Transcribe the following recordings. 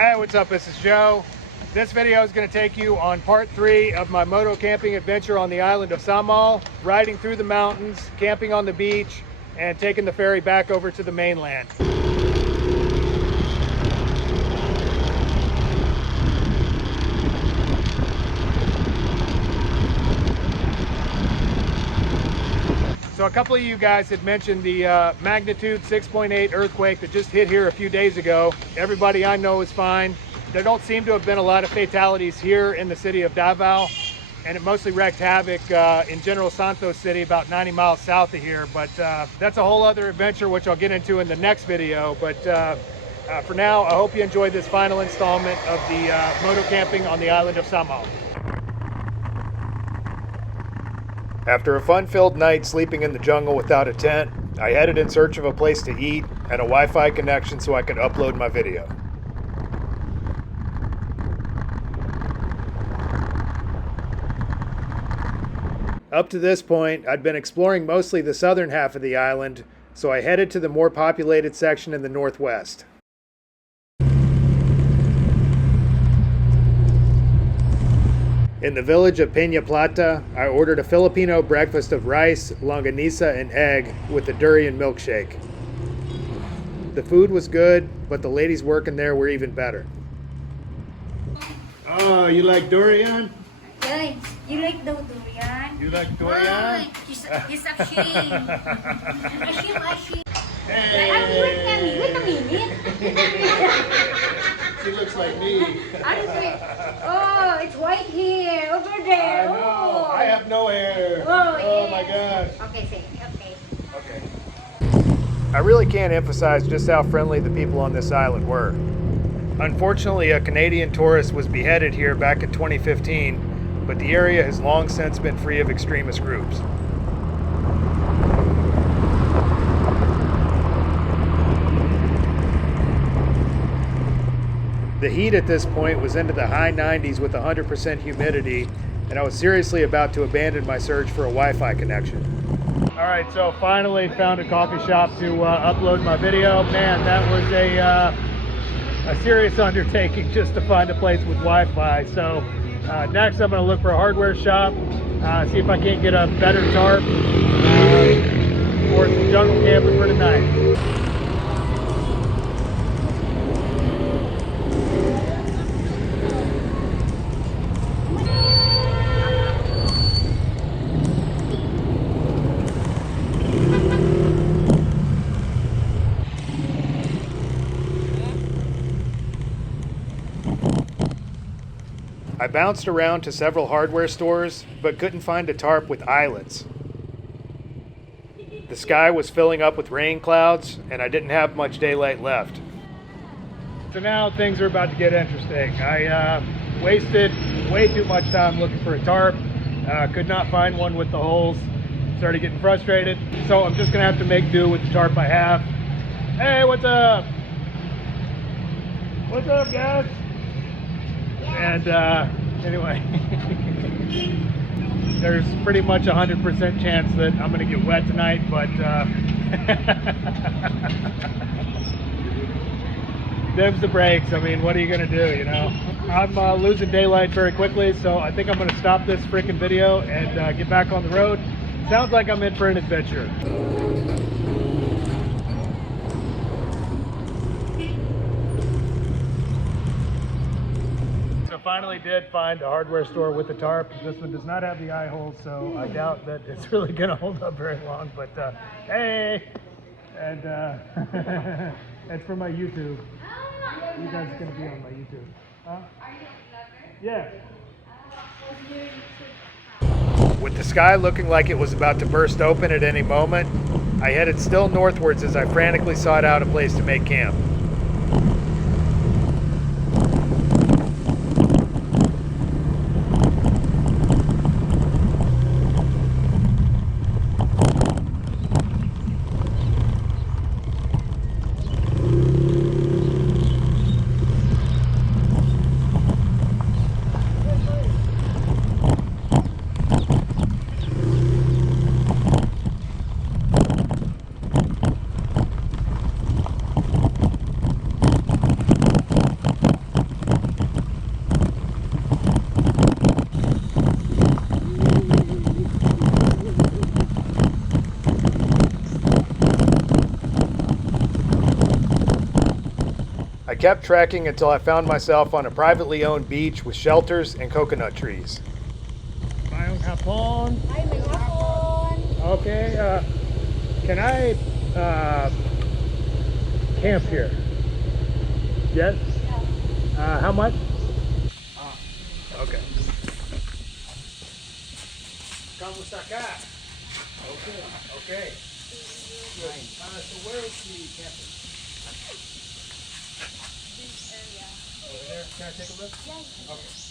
Hey, what's up? This is Joe. This video is going to take you on part 3 of my moto camping adventure on the island of Samal, riding through the mountains, camping on the beach, and taking the ferry back over to the mainland. So a couple of you guys had mentioned the magnitude 6.8 earthquake that just hit here a few days ago. Everybody I know is fine. There don't seem to have been a lot of fatalities here in the city of Davao, and it mostly wreaked havoc in General Santos City, about 90 miles south of here. But that's a whole other adventure, which I'll get into in the next video. But for now, I hope you enjoyed this final installment of the moto camping on the island of Samal. After a fun-filled night sleeping in the jungle without a tent, I headed in search of a place to eat and a Wi-Fi connection so I could upload my video. Up to this point, I'd been exploring mostly the southern half of the island, so I headed to the more populated section in the northwest. In the village of Peña Plata, I ordered a Filipino breakfast of rice, longanisa, and egg with a durian milkshake. The food was good, but the ladies working there were even better. Oh, you like durian? Yeah, you like the durian? You like durian? Oh, he's ashamed. Ashamed. Hey! Wait a minute. She looks like me. Oh, it's white here, over there. I know. Oh. I have no hair. Oh, yeah. My gosh. Okay, say, okay. I really can't emphasize just how friendly the people on this island were. Unfortunately, a Canadian tourist was beheaded here back in 2015, but the area has long since been free of extremist groups. The heat at this point was into the high 90s with 100% humidity, and I was seriously about to abandon my search for a Wi-Fi connection. All right, so finally found a coffee shop to upload my video. Man, that was a serious undertaking just to find a place with Wi-Fi. So next I'm gonna look for a hardware shop, see if I can't get a better tarp or some jungle camping for tonight. I bounced around to several hardware stores, but couldn't find a tarp with eyelets. The sky was filling up with rain clouds, and I didn't have much daylight left. So now things are about to get interesting. I wasted way too much time looking for a tarp, could not find one with the holes, started getting frustrated. So I'm just gonna have to make do with the tarp I have. Hey, what's up? What's up, guys? And anyway, there's pretty much 100% chance that I'm gonna get wet tonight, but them's the breaks. I mean, what are you gonna do, you know? I'm losing daylight very quickly, so I think I'm gonna stop this freaking video and get back on the road. Sounds like I'm in for an adventure. Finally did find a hardware store with a tarp. This one does not have the eye holes, so I doubt that it's really gonna hold up very long, but hey! And it's for my YouTube. You guys are gonna be on my YouTube. Huh? Are you a vlogger? Yeah. With the sky looking like it was about to burst open at any moment, I headed still northwards as I frantically sought out a place to make camp. kept trekking until I found myself on a privately owned beach with shelters and coconut trees. Mayong hapon. Ay, may hapon. Okay, can I camp here? Yes? How much? Okay. Kamusta ka? Okay, okay. Good. So where is the camping? This area. Over there? Can I take a look? Yes.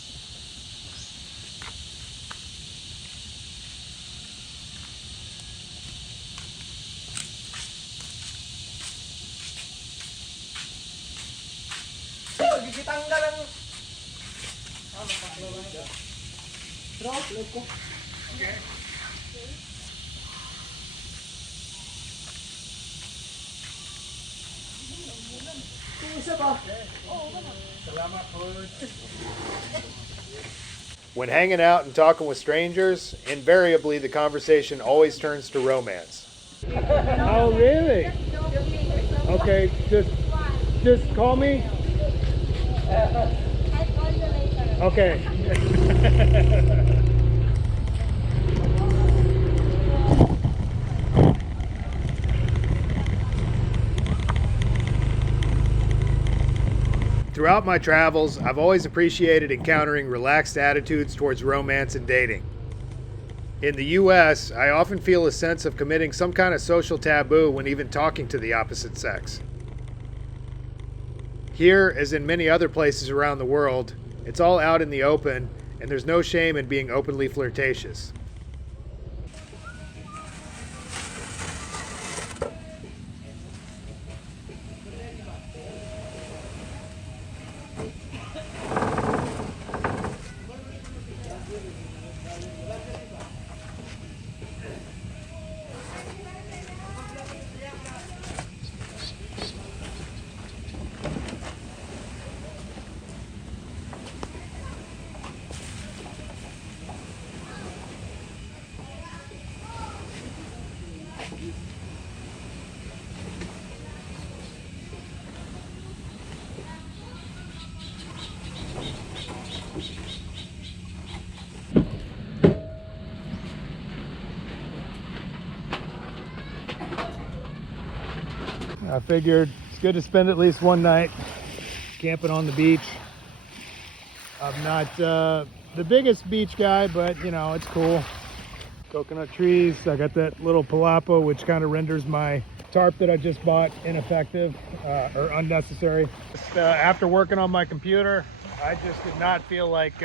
Okay. Okay. When hanging out and talking with strangers, invariably the conversation always turns to romance. Oh, really? Okay, just call me. I'll call you later. Okay. Throughout my travels, I've always appreciated encountering relaxed attitudes towards romance and dating. In the US, I often feel a sense of committing some kind of social taboo when even talking to the opposite sex. Here, as in many other places around the world, it's all out in the open, and there's no shame in being openly flirtatious. I figured it's good to spend at least one night camping on the beach. I'm not the biggest beach guy, but you know, it's cool. Coconut trees. I got that little palapa, which kind of renders my tarp that I just bought ineffective or unnecessary. Just, after working on my computer, I just did not feel like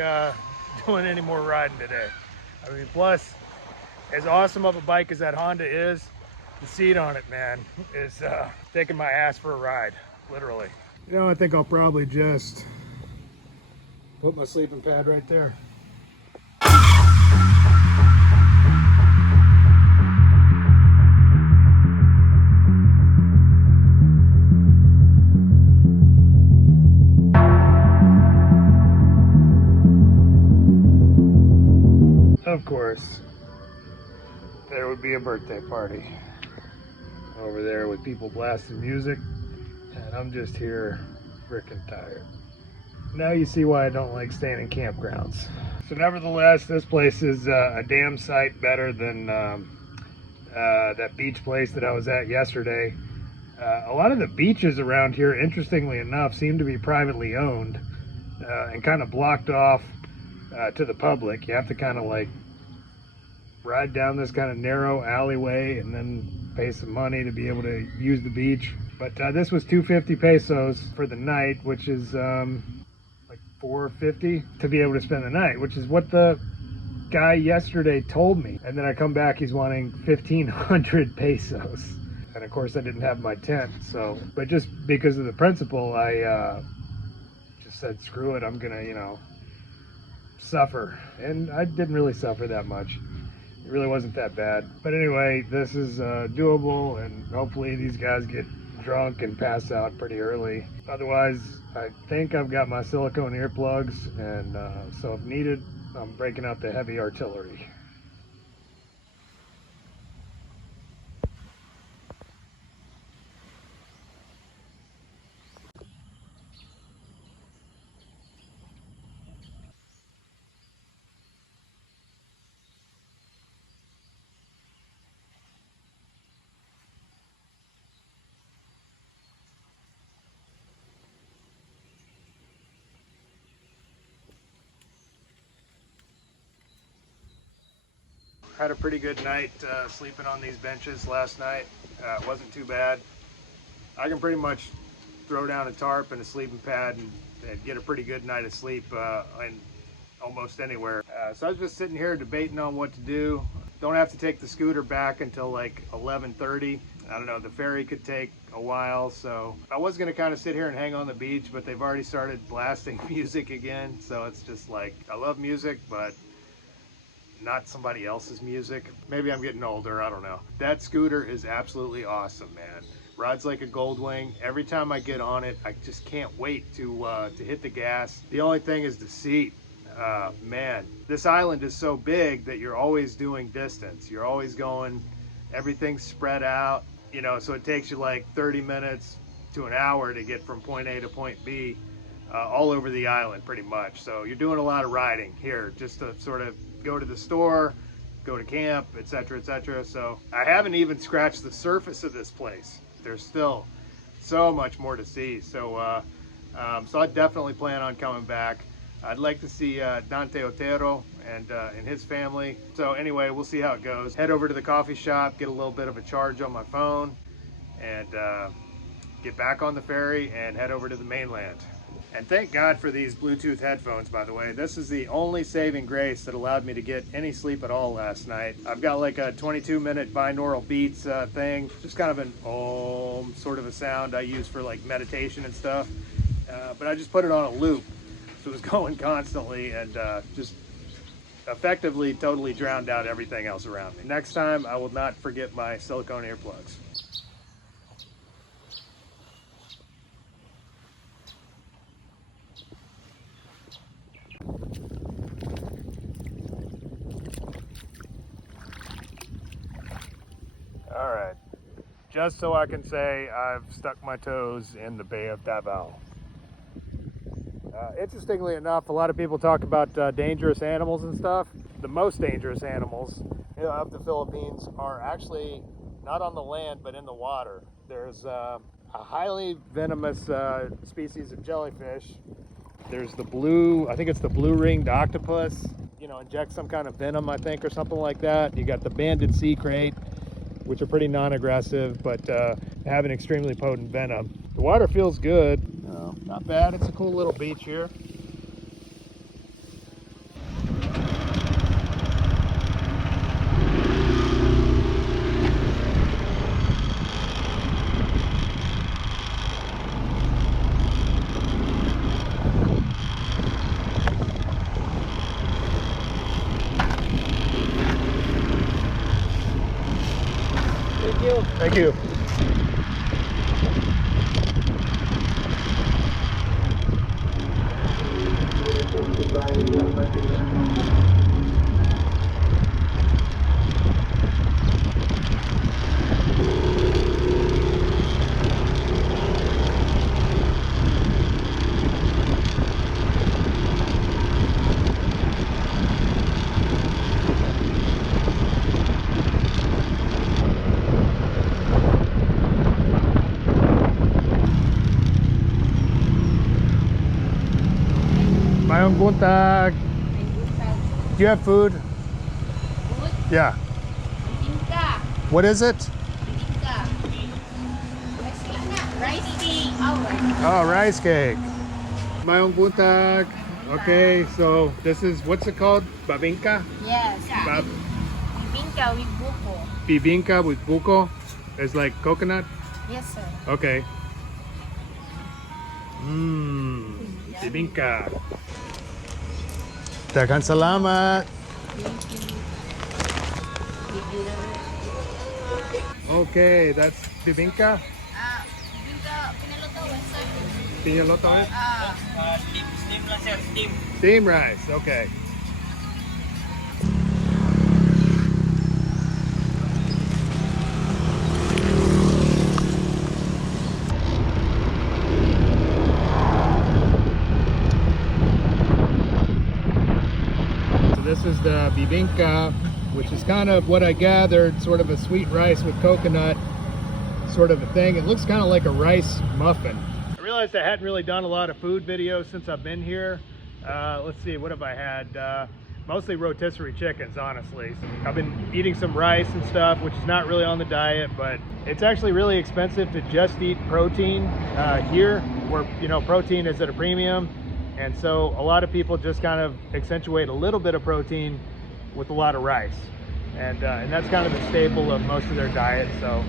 doing any more riding today. I mean, plus, as awesome of a bike as that Honda is, the seat on it, man, is taking my ass for a ride, literally. You know, I think I'll probably just put my sleeping pad right there. Of course, there would be a birthday party over there with people blasting music, and I'm just here freaking tired. Now you see why I don't like staying in campgrounds. So nevertheless, this place is a damn sight better than that beach place that I was at yesterday. A lot of the beaches around here, interestingly enough, seem to be privately owned and kind of blocked off to the public. You have to kind of like ride down this kind of narrow alleyway and then pay some money to be able to use the beach. But this was 250 pesos for the night, which is like 450 to be able to spend the night, which is what the guy yesterday told me. And then I come back, he's wanting 1,500 pesos. And of course I didn't have my tent, so, but just because of the principle, I just said, screw it, I'm gonna, you know, suffer. And I didn't really suffer that much. It really wasn't that bad. But anyway, this is doable, and hopefully these guys get drunk and pass out pretty early. Otherwise, I think I've got my silicone earplugs, and so if needed, I'm breaking out the heavy artillery. Had a pretty good night sleeping on these benches last night. It wasn't too bad. I can pretty much throw down a tarp and a sleeping pad and get a pretty good night of sleep in almost anywhere. So I was just sitting here debating on what to do. Don't have to take the scooter back until like 11:30. I don't know, the ferry could take a while, so I was gonna kind of sit here and hang on the beach, but they've already started blasting music again. So it's just like, I love music, but not somebody else's music. Maybe I'm getting older, I don't know. That scooter is absolutely awesome, man. Rides like a gold wing. Every time I get on it, I just can't wait to hit the gas. The only thing is the seat. Man, this island is so big that you're always doing distance. You're always going, everything's spread out, you know, so it takes you like 30 minutes to an hour to get from point A to point B all over the island pretty much. So you're doing a lot of riding here just to sort of go to the store, go to camp, etc., etc. So I haven't even scratched the surface of this place. There's still so much more to see. So so I definitely plan on coming back. I'd like to see Dante Otero and his family. So anyway, we'll see how it goes. Head over to the coffee shop, get a little bit of a charge on my phone, and get back on the ferry and head over to the mainland. And thank God for these Bluetooth headphones, by the way. This is the only saving grace that allowed me to get any sleep at all last night. I've got like a 22-minute binaural beats thing, just kind of an om sort of a sound I use for like meditation and stuff. But I just put it on a loop, so it was going constantly and just effectively totally drowned out everything else around me. Next time, I will not forget my silicone earplugs. All right, just so I can say I've stuck my toes in the Bay of Davao. Interestingly enough, a lot of people talk about dangerous animals and stuff. The most dangerous animals of the Philippines are actually not on the land, but in the water. There's a highly venomous species of jellyfish. There's the blue, I think it's the blue-ringed octopus, you know, injects some kind of venom, I think, or something like that. You got the banded sea crate, which are pretty non-aggressive, but have an extremely potent venom. The water feels good. No, not bad. It's a cool little beach here. Thank you. Mayong buntag. Do you have food? Food? Yeah. Bibingka. What is it? Bibingka. Rice cake. Oh, rice cake. Mayong buntag. Okay, so this is, what's it called? Bibingka? Yes. Bibingka with buko. Bibingka with buko? It's like coconut? Yes, sir. Okay. Bibingka. Daghang salamat. Okay, that's bibingka. Bibingka pinaloto, sir. Pinaloto? Steam lang sir, steam. Steam rice, okay. This is the bibingka, which is kind of what I gathered, sort of a sweet rice with coconut sort of a thing. It looks kind of like a rice muffin. I realized I hadn't really done a lot of food videos since I've been here. Let's see, what have I had? mostly rotisserie chickens, honestly. I've been eating some rice and stuff, which is not really on the diet, but it's actually really expensive to just eat protein here, where, you know, protein is at a premium. And so a lot of people just kind of accentuate a little bit of protein with a lot of rice. And that's kind of the staple of most of their diet. So,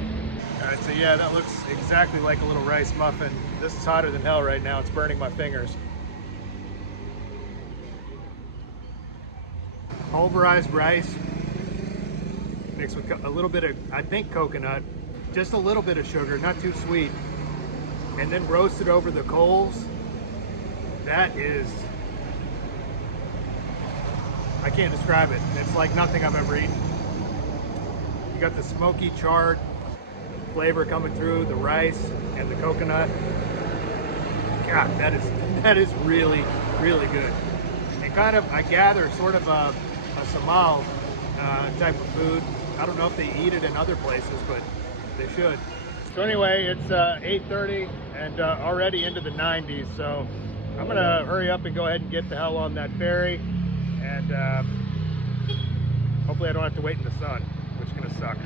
all right, so yeah, that looks exactly like a little rice muffin. This is hotter than hell right now. It's burning my fingers. Pulverized rice mixed with a little bit of, I think, coconut, just a little bit of sugar, not too sweet, and then roasted over the coals. That is, I can't describe it. It's like nothing I've ever eaten. You got the smoky charred flavor coming through the rice and the coconut. God, that is really, really good. And kind of, I gather, sort of a Samal type of food. I don't know if they eat it in other places, but they should. So anyway, it's 8:30 and already into the 90s. So I'm gonna hurry up and go ahead and get the hell on that ferry, and hopefully I don't have to wait in the sun, which is gonna suck.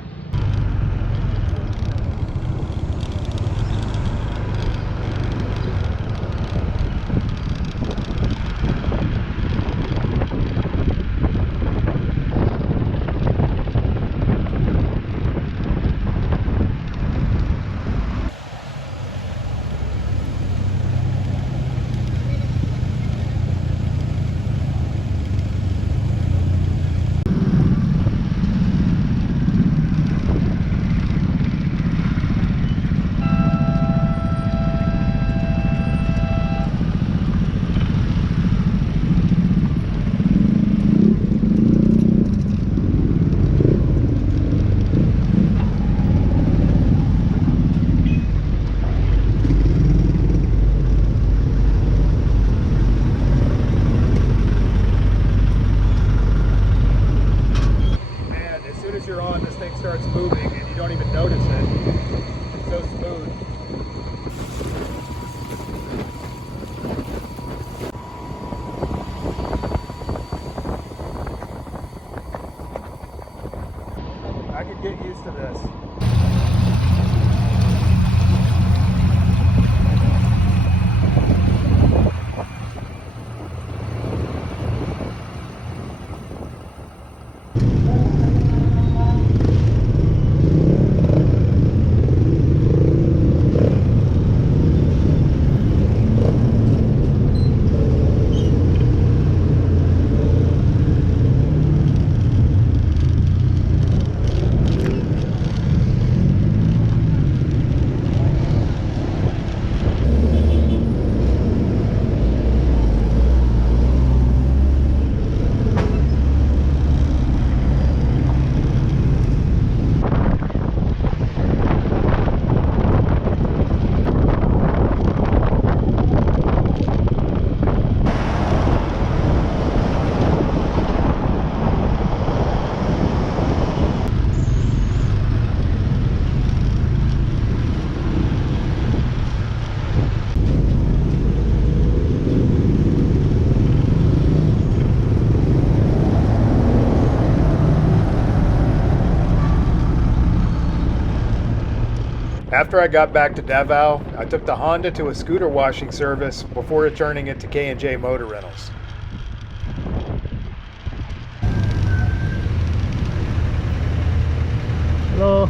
Starts moving and you don't even notice it. It's so smooth. I could get used to this. After I got back to Davao, I took the Honda to a scooter washing service before returning it to K&J Motor Rentals. Hello.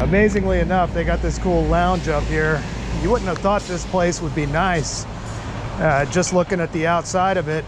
Amazingly enough, they got this cool lounge up here. You wouldn't have thought this place would be nice, just looking at the outside of it.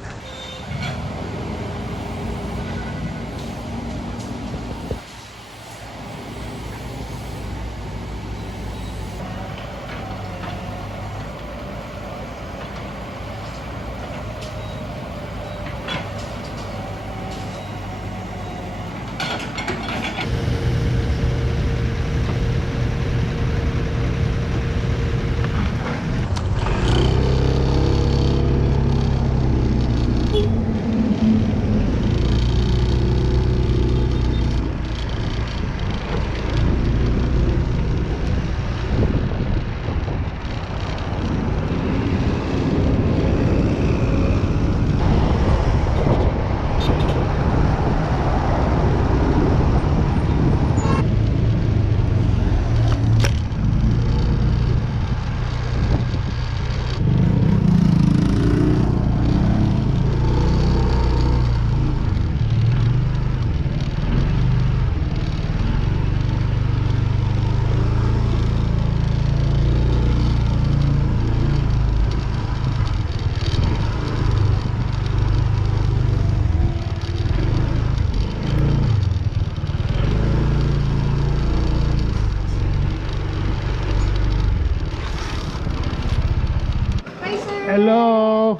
Hello.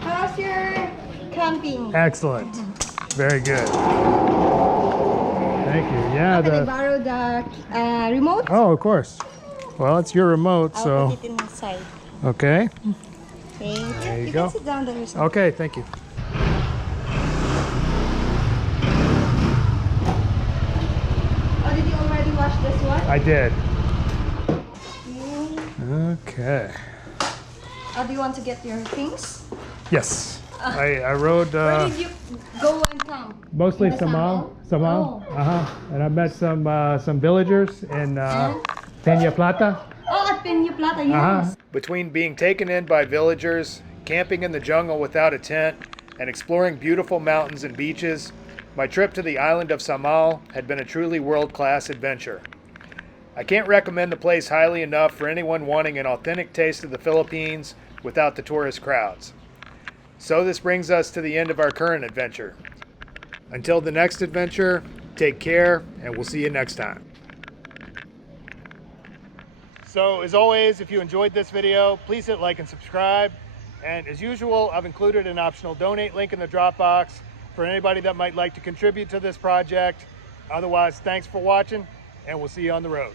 How's your camping? Excellent. Very good. Thank you. Yeah. Can I borrow the remote? Oh, of course. Well, it's your remote, I'll so. put it inside. Okay. Thank you. There you You go. can sit down there yourself. Okay, thank you. Oh, did you already wash this one? I did. Okay. Okay. Oh, do you want to get your things? Yes. I rode Where did you go and come? mostly In the Samal. Oh. And I met some villagers in Peña Plata. Oh, at Peña Plata, yes. Between being taken in by villagers, camping in the jungle without a tent, and exploring beautiful mountains and beaches, my trip to the island of Samal had been a truly world-class adventure. I can't recommend the place highly enough for anyone wanting an authentic taste of the Philippines without the tourist crowds. So this brings us to the end of our current adventure. Until the next adventure, take care, and we'll see you next time. So as always, if you enjoyed this video, please hit like and subscribe. And as usual, I've included an optional donate link in the Dropbox for anybody that might like to contribute to this project. Otherwise, thanks for watching, and we'll see you on the road.